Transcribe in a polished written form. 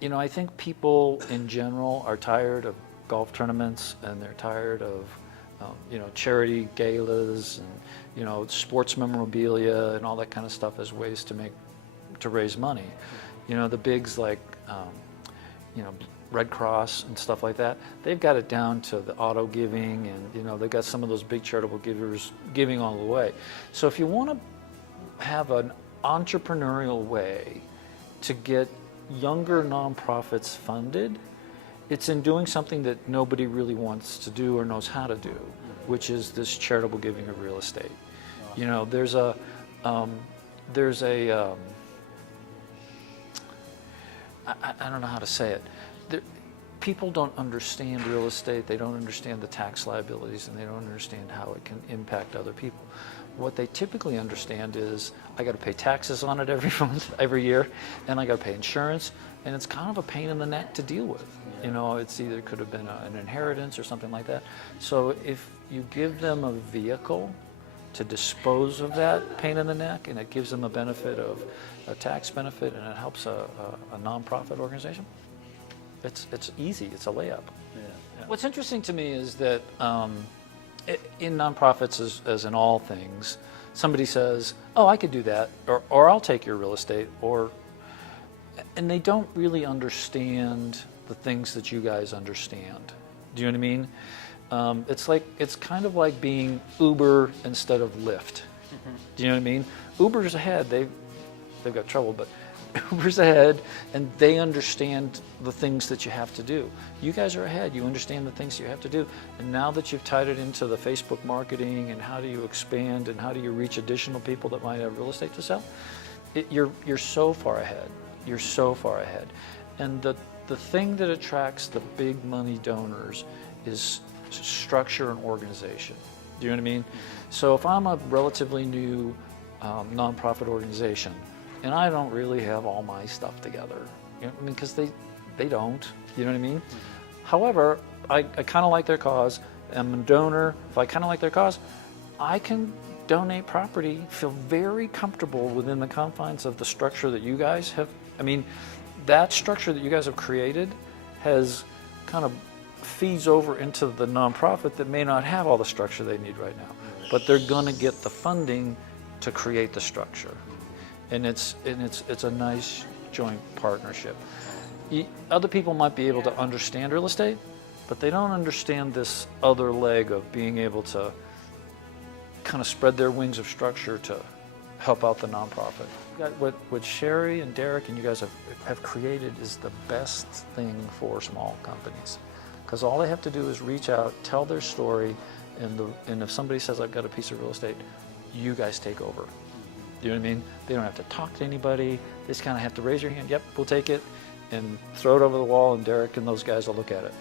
You know, I think people in general are tired of golf tournaments, and they're tired of you know, charity galas and, you know, sports memorabilia and all that kind of stuff as ways to raise money. You know, the bigs like you know, Red Cross and stuff like that, they've got it down to the auto giving, and you know, they've got some of those big charitable givers giving all the way. So if you want to have an entrepreneurial way to get younger nonprofits funded, it's in doing something that nobody really wants to do or knows how to do, which is this charitable giving of real estate. You know, there's a I don't know how to say it. People don't understand real estate, they don't understand the tax liabilities, and they don't understand how it can impact other people. What they typically understand is, I got to pay taxes on it every month, every year, and I got to pay insurance, and it's kind of a pain in the neck to deal with. You know, it's either could have been an inheritance or something like that. So if you give them a vehicle to dispose of that pain in the neck, and it gives them a benefit of a tax benefit, and it helps a nonprofit organization, it's easy, it's a layup. Yeah. What's interesting to me is that in nonprofits, as in all things, somebody says, oh, I could do that, or I'll take your real estate, and they don't really understand the things that you guys understand. Do you know what I mean? It's kind of like being Uber instead of Lyft. Do you know what I mean? Uber's ahead, they've got trouble, but Uber's ahead, and they understand the things that you have to do. You guys are ahead, you understand the things you have to do, and now that you've tied it into the Facebook marketing, and how do you expand, and how do you reach additional people that might have real estate to sell, you're so far ahead. You're so far ahead. And the thing that attracts the big money donors is structure and organization. Do you know what I mean? So if I'm a relatively new nonprofit organization, and I don't really have all my stuff together, you know, I mean, because they don't, you know what I mean? However, I kind of like their cause. I'm a donor. If I kind of like their cause, I can donate property, feel very comfortable within the confines of the structure that you guys have. I mean, that structure that you guys have created has kind of feeds over into the nonprofit that may not have all the structure they need right now, but they're going to get the funding to create the structure. And it's a nice joint partnership. Other people might be able to understand real estate, but they don't understand this other leg of being able to kind of spread their wings of structure to help out the nonprofit. What Sherry and Derek and you guys have created is the best thing for small companies, because all they have to do is reach out, tell their story, and if somebody says, I've got a piece of real estate, you guys take over. Do you know what I mean? They don't have to talk to anybody. They just kind of have to raise your hand. Yep, we'll take it, and throw it over the wall, and Derek and those guys will look at it.